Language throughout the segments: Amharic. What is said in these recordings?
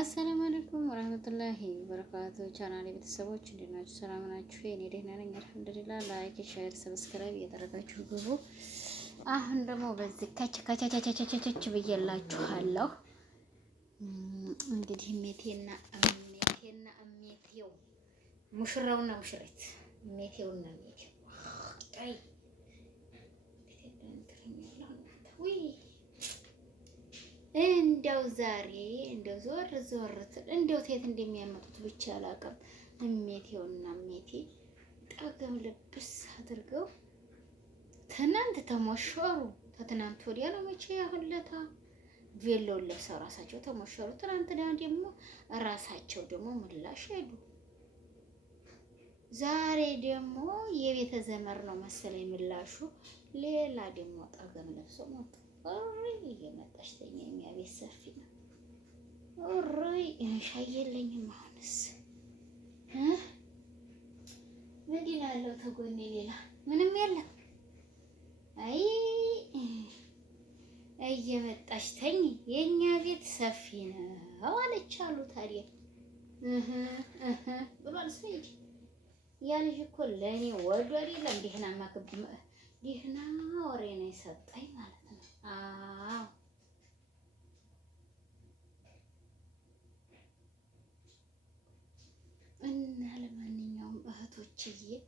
አሰላሙ አለይኩም ወራህመቱላሂ ወበረካቱ። ቻናሌ ቤተሰቦች እንዴት ናችሁ? ሰላም ናችሁ? እኔ ደህና ነኝ አልሐምዱሊላህ። ላይክ፣ ሼር፣ ሰብስክራይብ እያደረጋችሁ ግቡ። አሁን ደግሞ በዚህ ከቸቸቸቸቸቸች ብዬላችኋለሁ። እንግዲህ ሜቴና ሜቴው ሙሽራውና ሙሽሪት ሜቴውና ሜቴው አይ እንደው ዛሬ እንደው ዞር እንደው ቴት እንደሚያመጡት ብቻ አላውቅም። እሜቴውና እሜቴ ጠገም ልብስ አድርገው ትናንት ተሞሸሩ። ከትናንት ወዲያ ነው መቼ ያሁለታ ቬሎውን ለብሰው ራሳቸው ተሞሸሩ። ትናንት ደግሞ ራሳቸው ደግሞ ምላሽ ሄዱ። ዛሬ ደግሞ የቤተ ዘመር ነው መሰለኝ ምላሹ። ሌላ ደግሞ ጠገም ለብሰው መጡ። ኦሬ እየመጣች ተኛ። የሚያቤት ሰፊ ነው። ኦሬ ሻይ የለኝም። አሁንስ ምን ይላለው? ተጎኔ ሌላ ምንም የለም። አይ እየመጣች ተኝ። የኛ ቤት ሰፊ ነው አለች አሉ። ታዲያ ብሏል ሰይድ። ያ ልጅ እኮ ለእኔ ወዶ አይደለም ደህና ወሬ ነው የሰጠኝ ማለት ነው። አዎ እና ለማንኛውም እህቶችዬ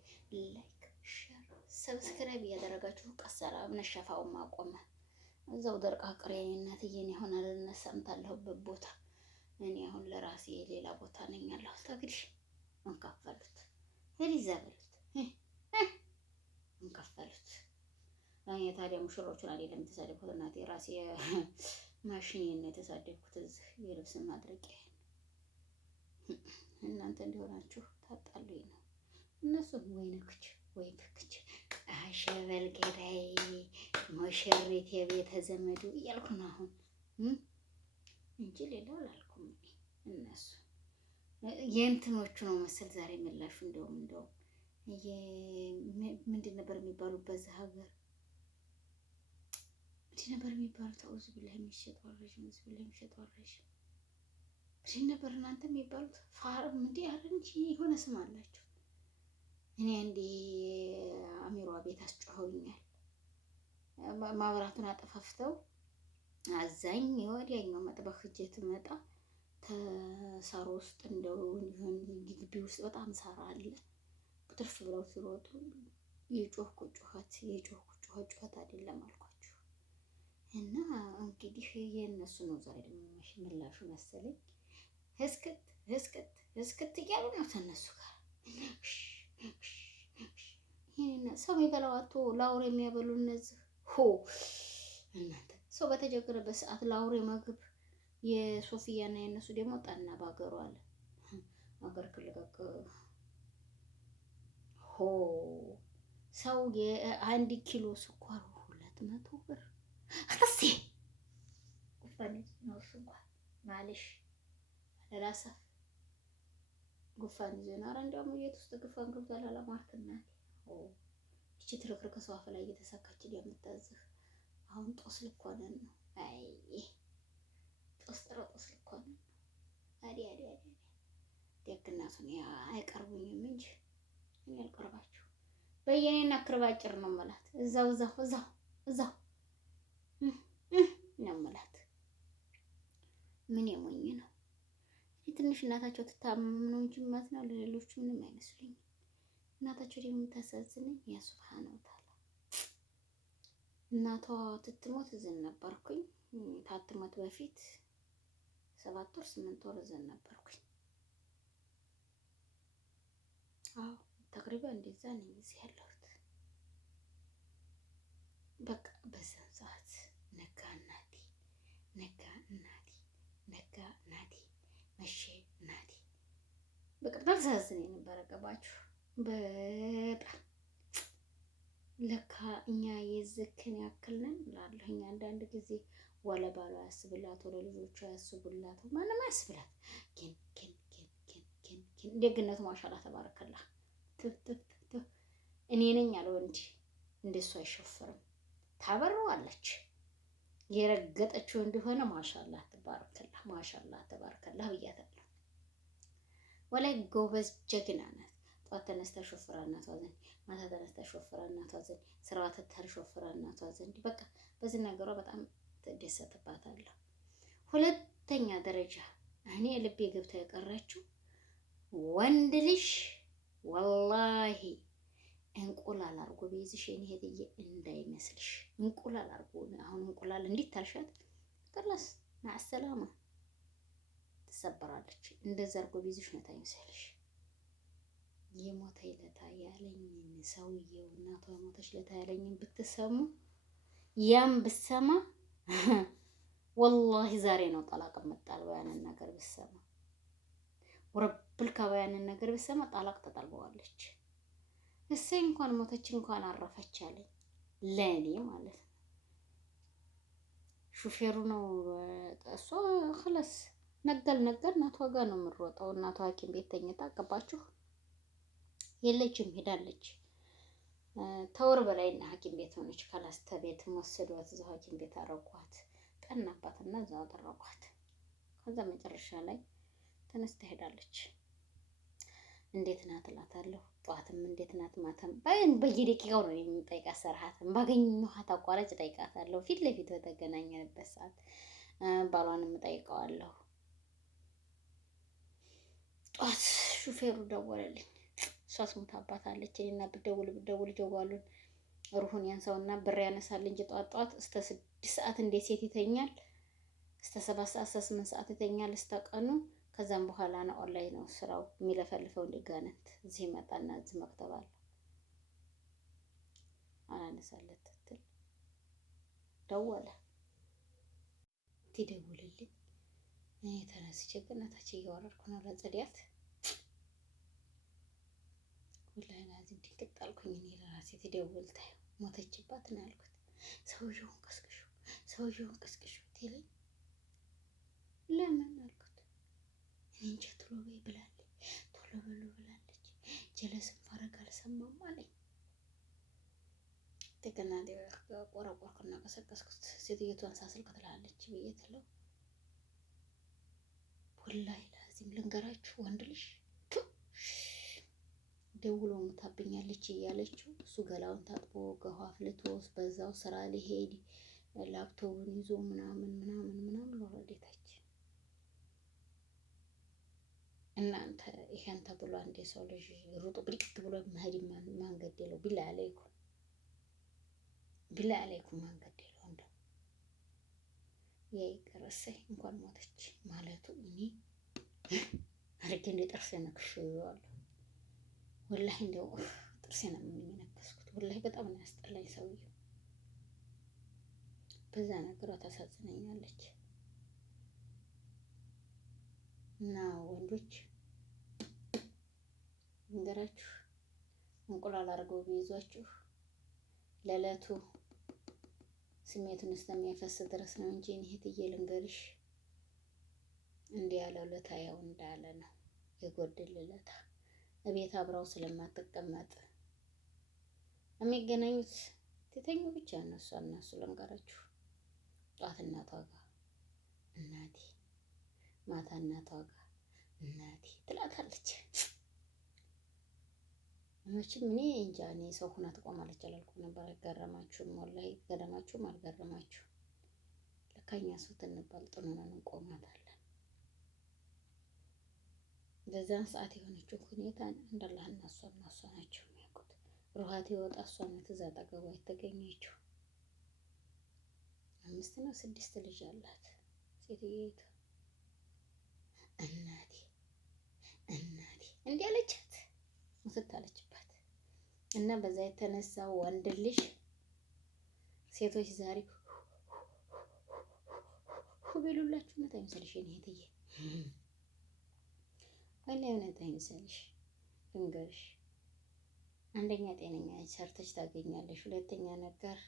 ላይክ፣ ሼር፣ ሰብስክራይብ እያደረጋችሁ ቀሰራ ነሸፋው ማቆመ እዛው ደርቃ ቅሬ እናትዬ እኔ አሁን አልነሳም ታለሁበት ቦታ። እኔ አሁን ለራሴ ሌላ ቦታ ነኝ ያለሁት። እንግዲህ እንከፈሉት ሄሊዛቤት እንከፈሉት። እኔ ታዲያ ሙሽሮቹን አይደለም የተሳደብኩት እናቴ ራሴ ማሽኔን ነው የተሳደብኩት። እዚህ የልብስ ማድረቂያ እናንተ እንዲሆናችሁ ታጣሉኝ ነው እነሱ ወይ ነክች ወይ ፍክች አሸበል ገዳይ ሙሽሪት የቤተ ዘመዱ እያልኩ ነው አሁን እንጂ ሌላው አላልኩም። እነሱ የእንትኖቹ ነው መሰል ዛሬ ምላሹ። እንደውም ምንድን ነበር የሚባሉት በዚህ ሀገር ምንድን ነበር የሚባሉት? አውዙ ቢላሂ የሚሸጠው አረዥም አውዙ ቢላሂ የሚሸጠው አረዥም ምንድን ነበር እናንተ የሚባሉት? ፋርም እንዴ አረ እንጂ የሆነ ስም አላቸው። እኔ እንዴ አሚሯ ቤት አስጮኸውኛል። ማብራቱን አጠፋፍተው አዛኝ ወዲያኛው መጥበኽ ሂጅ ትመጣ ተሳሮ ውስጥ እንደው ይሁን ግቢ ውስጥ በጣም ሳራ አለ። ትርፍ ብለው ሲሮጡ የጮህኩ ጩኸት አይደለም አልኳችሁ። እና እንግዲህ የእነሱ ነው ዛሬ ደግሞ ምላሹ መሰለኝ። ህስክት እያሉ ነው ተነሱ ጋር ሰው የሚበላው አቶ ለአውሬ የሚያበሉ እነዚህ እናንተ ሰው በተቸገረበት ሰዓት ለአውሬ ምግብ የሶፊያና የእነሱ ደግሞ ጠና ባገሩ አለ አገር ክልቀቅ ሰው የ1 ኪሎ ስኳር 200 ብር አጥሴ ጉፋን ነው ስኳር ማለሽ ለራሳ ጉፋን ይዘናራ እንደውም የት ውስጥ ጉፋን ገብቷል አላማርክና እቺ ትርክርክ ሰው አፍ ላይ እየተሳካች የምታዝህ አሁን ጦስ ልኮነን ነው። አይ ጦስ ልኮነን አዲ ደግናቱን ያ አይቀርቡኝም እንጂ እኔ አልቀርባችሁ በየኔና ክርባጭር ነው ማለት እዛው ነው ማለት ምን የሞኝ ነው። ትንሽ እናታቸው ትታመም ነው እንጂ ማለት ነው ለሌሎቹ ምንም አይመስሉኝም። እናታቸው ደግሞ የምታሳዝነኝ ያ ሱብሃነሁ ወተዓላ እናቷ ትትሞት እዘን ነበርኩኝ። ታትሞት በፊት 7 ወር 8 ወር እዘን ነበርኩኝ። አዎ ተቅሪበን እንደዛ ነኝ እዚህ ያለሁት። በቃ በዛን ሰዓት ነጋ እናቴ መቼ እናቴ በቃ ታሳዝነኝ ነበረ። ገባችሁ? በጣም ለካ እኛ የዝክን ያክል ነን እላለሁኝ አንዳንድ ጊዜ። ወለ ባሏ ያስብላት፣ ወለ ልጆቿ ያስቡላት፣ ማንም ያስብላት። ግን ደግነቱ ማሻአላ ተባረከላ። እኔ ነኝ አለ ወንድ እንደሱ አይሸፈርም። ታበረዋለች የረገጠችው እንደሆነ ማሻአላህ ተባረከላህ ማሻአላህ ተባረከላህ ብያታለሁ። ወላይ ጎበዝ ጀግና ናት። ጠዋት ተነስታ ሾፍራ እናቷ ዘንድ፣ ማታ ተነስታ ሾፍራ እናቷ ዘንድ፣ ስራዋ ትተር ሾፍራ እናቷ ዘንድ። በቃ በዚህ ነገሯ በጣም ትደሰትባታለሁ። ሁለተኛ ደረጃ እኔ ልቤ ገብታ የቀረችው ወንድ ልጅ ወላሂ እንቁላል አርጎ ቢይዝሽ የኔ እህትዬ እንዳይመስልሽ። እንቁላል አርጎ አሁን እንቁላል እንዴት ታልሻት ከላስ ማሰላማ ትሰበራለች። እንደዛ አርጎ ቢይዝሽ ነው ታይመስልሽ። የሞተ ይለታ ያለኝን ሰውዬው እናቷ ሞተች ለታ ያለኝን ብትሰሙ ያም ብሰማ ወላሂ ዛሬ ነው ጠላቅ መጣል ያንን ነገር ብሰማ ወረብል ከባያንን ነገር ብሰማ ጠላቅ ተጣልበዋለች። እሰይ እንኳን ሞተች እንኳን አረፈች አለኝ ለኔ ማለት ነው። ሹፌሩ ነው እሷ خلاص ነገል እናቷ ጋር ነው የምሮጠው። እናቷ ሐኪም ቤት ተኝታ አቀባችሁ የለችም ሄዳለች። ተወር በላይና ሐኪም ቤት ሆነች። ካላስ ተቤት ወሰዷት እዛው ሐኪም ቤት አረጓት። ጠናባትና እዛው አደረጓት። ከዛ መጨረሻ ላይ ተነስታ ሄዳለች። እንዴት ናት እላታለሁ። ጠዋትም እንዴት ናት ማታም በየደቂቃው ነው የምጠይቃት። ሰርሃትም ባገኘኋት አቋራጭ እጠይቃታለሁ። ፊት ለፊት በተገናኘንበት ሰዓት ባሏንም እጠይቀዋለሁ። ጠዋት ሹፌሩ ደወለልኝ። ሶስት ሞታባታለች። እኔና ብደውል ጀዋሉን ሩሁን ያንሳውና ብር ያነሳል እንጂ ጠዋት እስከ 6 ሰዓት እንዴት ሴት ይተኛል? እስከ 7 ሰዓት እስከ 8 ሰዓት ይተኛል እስከ ቀኑ። ከዛም በኋላ ነው ኦንላይን ነው ስራው የሚለፈልፈው እንደጋነት እዚህ መጣና እዚህ መክተብ አለ አላነሳለት ትል ደወለ። ትደውልልኝ እኔ ተነስቼ እናታችን እያወራርኩ ነው ለጽዲያት ወላሂ ላዚም ድንቅጥ አልኩኝ። እኔ ለራሴ ትደውልታ ሞተችባት ነው ያልኩት። ሰውዬውን ቀስቅሹ ትለኝ ለምን አልኩት። እኔ እንጃ ቶሎ በይ ብላለች፣ ቶሎ በሉ ብላለች። ጀለስም ፈረግ አልሰማም አለኝ። ጥቅና ቆረቆርኩና ቀሰቀስኩት። ሴትዮቷን ሳስልክ ትላለች ብዬ ትለው ወላሂ ላዚም ልንገራችሁ ወንድ ልጅ ደውሎ ሙታብኛለች እያለችው እሱ ገላውን ታጥቦ ገኋ አፍልቶ በዛው ስራ ሊሄድ ላፕቶፕን ይዞ ምናምን ወረዴታች። እናንተ ይሄን ተብሎ አንዴ ሰው ልጅ ሩጡ ብሪት ብሎ መሄድ ማን ገደለው? ቢላ አለይኩም ማን ገደለው? እንደው ያይቀርሰይ እንኳን ሞተች ማለቱ እኔ አርጌ እንደ ጥርስ ነክሽዋለሁ። ወላሂ እንደው ጥርሴን ነው የሚነከስኩት። ወላሂ በጣም ነው ያስጠላኝ ሰውዬው። በዛ ነገሯ ታሳዝነኛለች። እና ወንዶች እንገራችሁ እንቁላል አድርገው ቢይዟችሁ ለዕለቱ ስሜቱን እስከሚያፈስ ድረስ ነው እንጂ እህትዬ ልንገርሽ እንዲህ ያለው ለታ ያው እንዳለ ነው የጎደለለታ እቤት አብራው ስለማትቀመጥ የሚገናኙት ትተኙ ብቻ ነው። እነሱ ልንገራችሁ ጧት እናቷ ጋር እናቴ፣ ማታ እናቷ ጋር እናቴ ትላታለች። መቼም እኔ እንጃ እኔ ሰው ሁና ትቆማለች አላልኩም ነበር። አይገረማችሁም? ወላሂ ገረማችሁም አልገረማችሁም? ለካኛ ሰው ትንባል ጥኑ ነን እንቆማታለን። በዛን ሰዓት የሆነችው ሁኔታ እንዳላህ እና እሷ ናቸው የሚያውቁት። ሩሃት ይወጣ እሷ ናት እዛ አጠገቧ የተገኘችው። 5 ነው 6 ልጅ አላት ሴትዮይቱ። እናቴ እንዲህ አለቻት ሙትታለችባት። እና በዛ የተነሳ ወንድ ልጅ ሴቶች ዛሬ ሁቤሉላችሁ ነው ታይምሰልሽ እኔ እህትዬ ወላሂ እውነት አይመስልሽ ልንገርሽ። አንደኛ ጤነኛ ሰርተሽ ታገኛለሽ። ሁለተኛ ነገር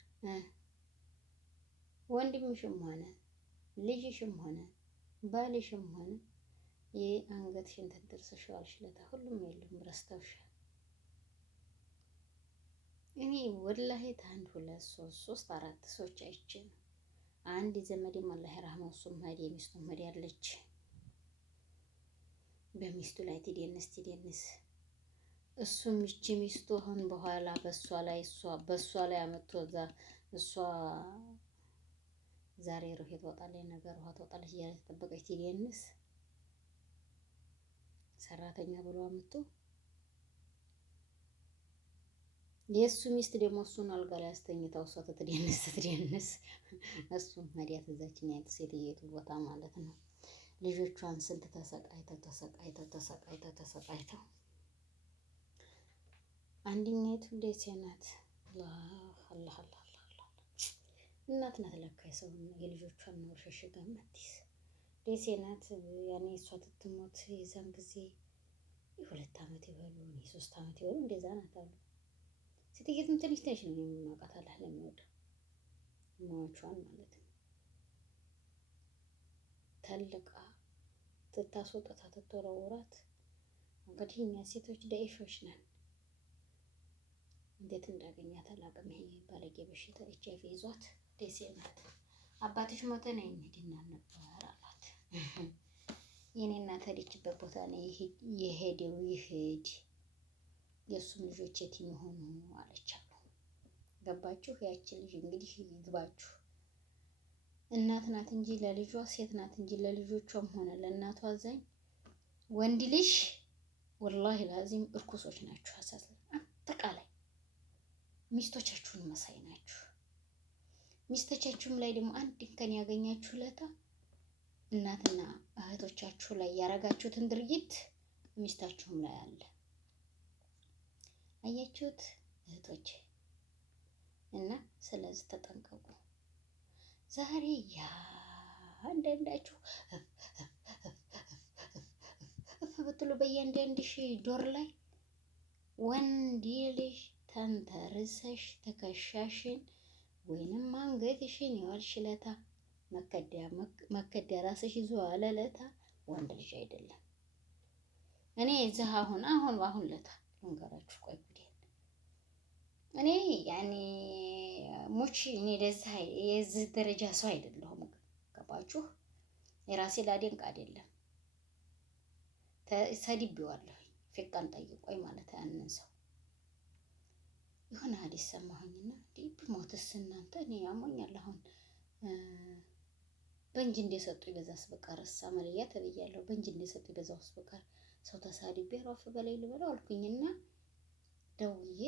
ወንድምሽም ሆነ ልጅሽም ሆነ ባልሽም ሆነ የአንገትሽን ተንተርሰሽዋል ሽለታ ሁሉም የለም ረስተውሻል። እኔ ወላሂ ታንድ 2 3 4 ሰዎች አይቼ ነው አንድ ዘመዴም አላህ ይርሐመው እሱም ሄደ፣ ሚስቱም ሄዳለች። በሚስቱ ላይ ትደንስ እሱም ይቺ ሚስቱ አሁን በኋላ በሷ ላይ አመጥቶ እሷ ዛሬ ሩህ ትወጣለች ነገር ውሃ ትወጣለች እያለች ተጠበቀች ትደንስ ሰራተኛ ብሎ አመጡ። የእሱ ሚስት ደግሞ እሱን አልጋ ላይ አስተኝታው እሷ ትደንስ እሱም መዲያት እዛችን ያለ ሴትየቱ ቦታ ማለት ነው። ልጆቿን ስንት ተሰቃይተው አንድኛይቱ ደሴ ናት። አላህ እናት ናት ለካ የሰው የልጆቿን ነው ሸሽጋ የምትይዝ ደሴ ናት። ያኔ እሷ ትትሞት የዛን ጊዜ የ2 ዓመት ይበሉ የ3 ዓመት ይበሉ እንደዛ ናት አሉ። ሴትየቱም ትንሽ ነው የምናውቃት አላህ ለሚወደው ሟቿን ማለት ነው። ተልቃ ትታስወጣታ ትተወረውራት። እንግዲህ እኛ ሴቶች ደኢፎች ነን። እንዴት እንዳገኛት አላውቅም። ይሄ ባለጌ በሽታ HIV ይዟት ደሴ ናት። አባትሽ ሞተ ነኝ እንሂድና ነበር አላት። የኔ እናት ሄደችበት ቦታ ነው የሄደው ይሄድ የእሱም ልጆች የቲም ሆኑ አለቻሉ። ገባችሁ? ያችን ልጅ እንግዲህ ይግባችሁ። እናት ናት እንጂ ለልጇ ሴት ናት እንጂ ለልጆቿም ሆነ ለእናቷ አዛኝ ወንድ ልጅ ወላሂ ላዚም እርኩሶች ናችሁ። አጠቃላይ ሚስቶቻችሁን መሳይ ናችሁ። ሚስቶቻችሁም ላይ ደግሞ አንድ እንከን ያገኛችሁ ለታ እናትና እህቶቻችሁ ላይ ያረጋችሁትን ድርጊት ሚስታችሁም ላይ አለ። አያችሁት እህቶቼ? እና ስለዚህ ተጠንቀቁ። ዛሬ ያ አንዳንዳችሁ ብትሉ በእያንዳንድሽ ዶር ላይ ወንድ ልጅ ተንተርሰሽ ትከሻሽን ወይንም አንገትሽን ይዋልሽ ለታ መከዳ ራስሽ ይዞ አለለታ ወንድ ልጅ አይደለም። እኔ እዚህ አሁን ለታ ልንገራችሁ ቆይ ጉዴ እኔ ያኔ ሙች እኔ ለዛ የዚህ ደረጃ ሰው አይደለሁም። ገባችሁ? የራሴ ላደንቅ አይደለም ሰድቤዋለሁ። ፍቃን ጠይቆኝ ማለት ያንን ሰው የሆነ ሀዲስ ሰማሁኝና ቢሞትስ እናንተ እኔ ያሞኛል። አሁን በእንጂ እንደሰጡኝ በዛስ በቀር አመልያ ተብያለሁ። በእንጂ እንደሰጡኝ በዛውስ በቀር ሰው ተሳድቤ አረፍ በላይ ልበለው አልኩኝና ደውዬ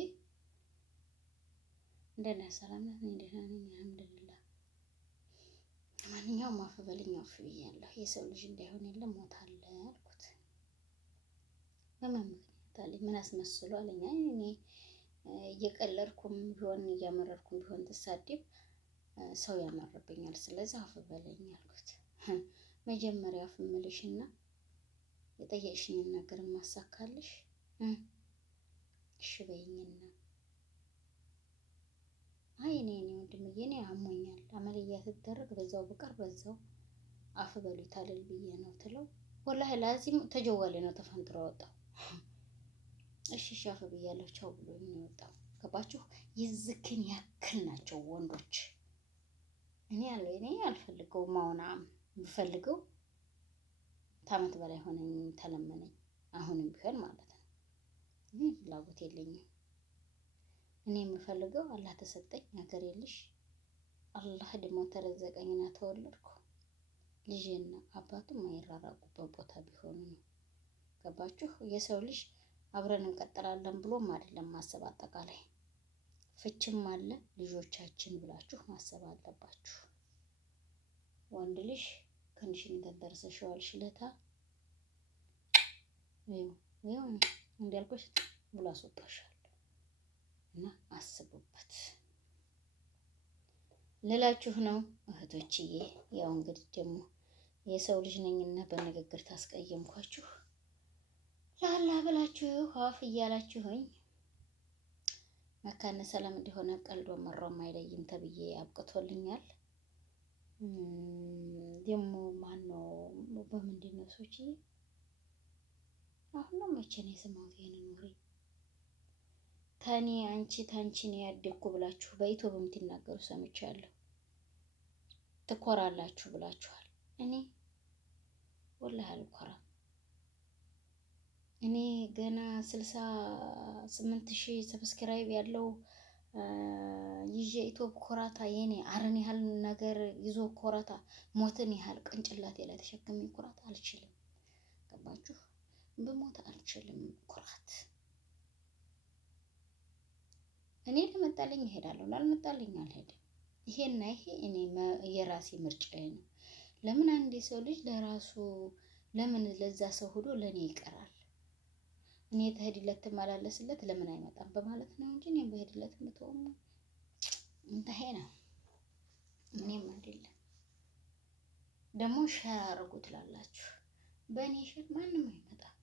እንደና ሰላም ናት እንደና ነኝ አልሐምዱሊላህ። ማንኛውም አፍ በልኝ አፍ ብያለሁ። የሰው ልጅ እንዳይሆን የለም ሞት አለ አልኩት። በምን ምክንያት አለኝ። ምን አስመስሎ አለኝ። እኔ እየቀለድኩም ቢሆን እያመረርኩም ቢሆን ተሳድብ ሰው ያመርብኛል። ስለዚህ አፍ በለኝ አልኩት። መጀመሪያ አፍ ምልሽና የጠየቅሽኝን ነገር ማሳካልሽ እሺ በይኝና አይ እኔ ወንድምዬ እኔ አሞኛል አመልያ ትደረግ በዛው በቀር በዛው አፍ በሉ ታልል ብዬ ነው ትለው። ወላሂ ላዚም ተጀዋሌ ነው ተፈንጥሮ ወጣው። እሺ አፍ ብያለሁ ቻው ብሎኝ ነው ወጣው። ገባችሁ? ይዝክን ያክል ናቸው ወንዶች። እኔ አልፈልገውም። አሁን ብፈልገው ታመት በላይ ሆነኝ ተለመነኝ። አሁንም ቢሆን ማለት ነው ግን ፍላጎት የለኝም። እኔ የምፈልገው አላህ ተሰጠኝ ሀገር የልሽ አላህ ደግሞ ተረዘቀኝና ተወለድኩ ልጄና አባቱ የማይራራቁበት ቦታ ቢሆኑ ነው። ገባችሁ? የሰው ልጅ አብረን እንቀጥላለን ብሎም አይደለም ማሰብ። አጠቃላይ ፍችም አለ ልጆቻችን ብላችሁ ማሰብ አለባችሁ። ወንድ ልጅ ከንሽን ተደርሰሽዋል ሽለታ ይኸው እንዲያልኩሽ ብሎ አስወጣሻል። እና አስቡበት ልላችሁ ነው እህቶችዬ። ያው እንግዲህ ደግሞ የሰው ልጅ ነኝና በንግግር ታስቀየምኳችሁ ላላ ብላችሁ አፍ እያላችሁኝ መካነ ሰላም እንደሆነ ቀልዶ መሮም አይለይም ተብዬ አብቅቶልኛል። ደግሞ ማነው በምንድን ነው ሰዎችዬ? አሁን ነው መቼ ነው የሰማሁት ይሄንን ወሬ? ታኒ አንቺ ታንቺ ነው ያደግኩ ብላችሁ በኢትዮጵያ የምትናገሩ ሰምቻለሁ። ትኮራላችሁ ብላችኋል። እኔ ወላሂ አልኮራም። እኔ ገና 68,000 ሰብስክራይብ ያለው ይዤ ኢትዮፕ ኮራታ የኔ አረን ያህል ነገር ይዞ ኮራታ ሞትን ያህል ቅንጭላቴ ላይ ተሸክሜ ኩራት አልችልም። ገባችሁ? በሞት አልችልም ኩራት። እኔ ለመጣልኝ እሄዳለሁ፣ ላልመጣልኝ አልሄድም። ይሄና ይሄ እኔ የራሴ ምርጫዬ ነው። ለምን አንድ ሰው ልጅ ለራሱ ለምን ለዛ ሰው ሄዶ ለኔ ይቀራል? እኔ ተሄድለት ተማላለስለት ለምን አይመጣም በማለት ነው እንጂ እኔ በሄድለት ምተውም እንተሄ ነው። እኔም አይደለም ደግሞ ሸር አድርጉ ትላላችሁ። በእኔ ሸር ማንም አይመጣም።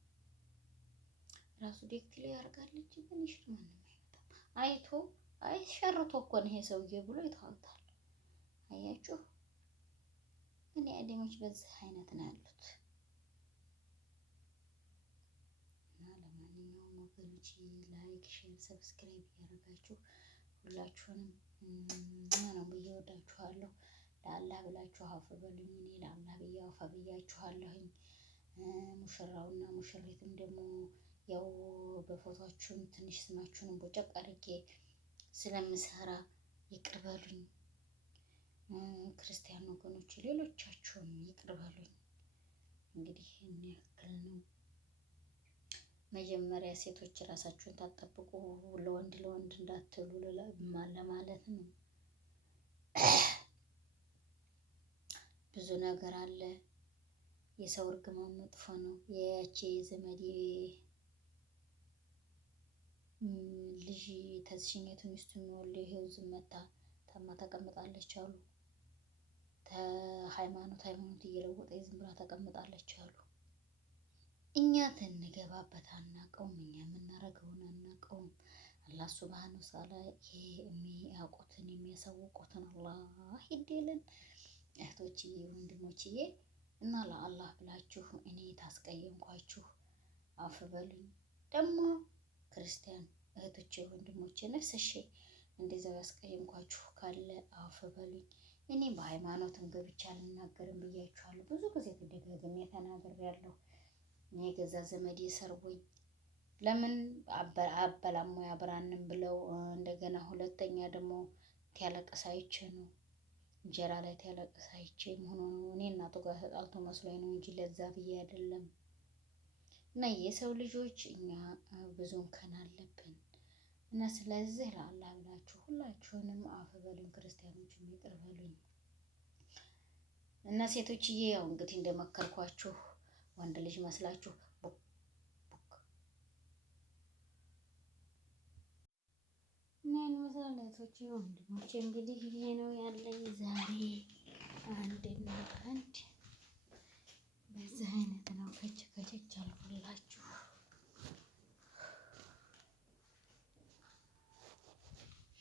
ራሱ ዴክት ላይ ያርጋለች። በእኔ ሸር ማንም አይመጣም። አይቶ አይ ሸርቶ እኮ ነው ይሄ ሰውዬ ብሎ ይተዋታል። አያችሁ፣ እኔ አደሞች በዚህ አይነት ነው ያሉት። እና ለማንኛውም ወገኖች ላይክ፣ ሼር፣ ሰብስክራይብ ያደርጋችሁ ሁላችሁንም ነው ብዬ ወዳችኋለሁ። ለአላህ ብላችሁ አፍ በሉኝ። እኔ ለአላህ ብዬ አፍ ብያችኋለሁኝ። ሙሽራውና ሙሽሪትም ደግሞ ያው በፎቶአችሁም ትንሽ ስማችሁንም ቦጨቅ አድርጌ ስለምሰራ ይቅር በሉኝ። ክርስቲያን ወገኖች ሌሎቻችሁም ይቅር በሉኝ። እንግዲህ ይህን ያክል ነው። መጀመሪያ ሴቶች ራሳችሁን ታጠብቁ፣ ለወንድ እንዳትሉ ለማለት ነው። ብዙ ነገር አለ። የሰው እርግማን መጥፎ ነው። የያቺ ዘመዴ ልጅ ተዝሽኘቱ ሚስቱን ወልዶ ይሄው ዝም መታ ታማ ተቀምጣለች አሉ። ሃይማኖት እየለወጠ ዝም ብላ ተቀምጣለች አሉ። እኛ ትንገባበት አናቀውም። እኛ የምናረገውን አናቀውም። አላህ ሱብሃነሁ ወተዓላ ይሄ የሚያውቁትን የሚያሳውቁትን አላህ ይደለን። እህቶችዬ ወንድሞችዬ፣ እና ለአላህ ብላችሁ እኔ ታስቀየምኳችሁ አፍ በሉኝ። ደግሞ ክርስቲያን እህቶቼ ወንድሞቼ ነፍስሽ እንደዛው ያስቀየምኳችሁ ካለ አፍ በሉኝ። እኔ በሃይማኖትም ገብቻ አልናገርም ብያችኋለሁ። ብዙ ጊዜ ተደጋግሜ ተናግሬያለሁ። እኔ የገዛ ዘመዴ ሰርቦኝ ለምን አበላም ወይ አብራንም ብለው እንደገና ሁለተኛ ደግሞ ያለቀስ አይቼ ነው እንጀራ ላይ ያለቀስ አይቼ ሆኖ ነው። እኔ እናቱ ጋር ተጣልቶ መስሎኝ ነው እንጂ ለዛ ብዬ አይደለም። እና የሰው ልጆች እኛ ብዙ እንከን አለብን። እና ስለዚህ ለአላህ ብላችሁ ሁላችሁንም አፍ በሉኝ። ክርስቲያኖችም ይቅር በሉኝ። እና ሴቶችዬ ያው እንግዲህ እንደመከርኳችሁ ወንድ ልጅ መስላችሁ እና መሰለቶች ወንድሞቼ እንግዲህ ይሄ ነው ያለኝ ዛሬ። አንድና አንድ በዚህ አይነት ነው ከቸች አልኩላችሁ።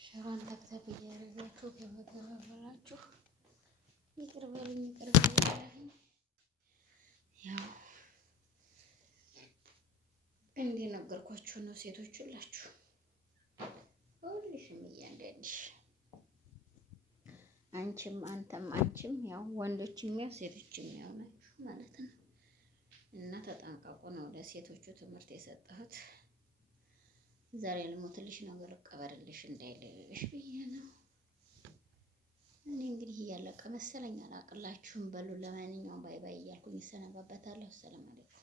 ሸራን ተክተብ እያደረጋችሁ ከመተባበላችሁ ይቅር በሉኝ። ያው እንደነገርኳችሁ ነው ሴቶች ሁላችሁ ሁልሽም እያንዳንድሽ አንቺም አንተም አንቺም ያው ወንዶችም ያው ሴቶችም ያው ናችሁ ማለት ነው። እና ተጠንቀቁ ነው ለሴቶቹ ትምህርት የሰጠሁት። ዛሬ ልሞትልሽ ነገር ልቀበልልሽ እንዳይልሽ ብዬ ነው። እኔ እንግዲህ እያለቀ መሰለኝ አላቅላችሁም። በሉ ለማንኛውም ባይ ባይ እያልኩኝ እሰነባበታለሁ። ሰላም አለይኩም።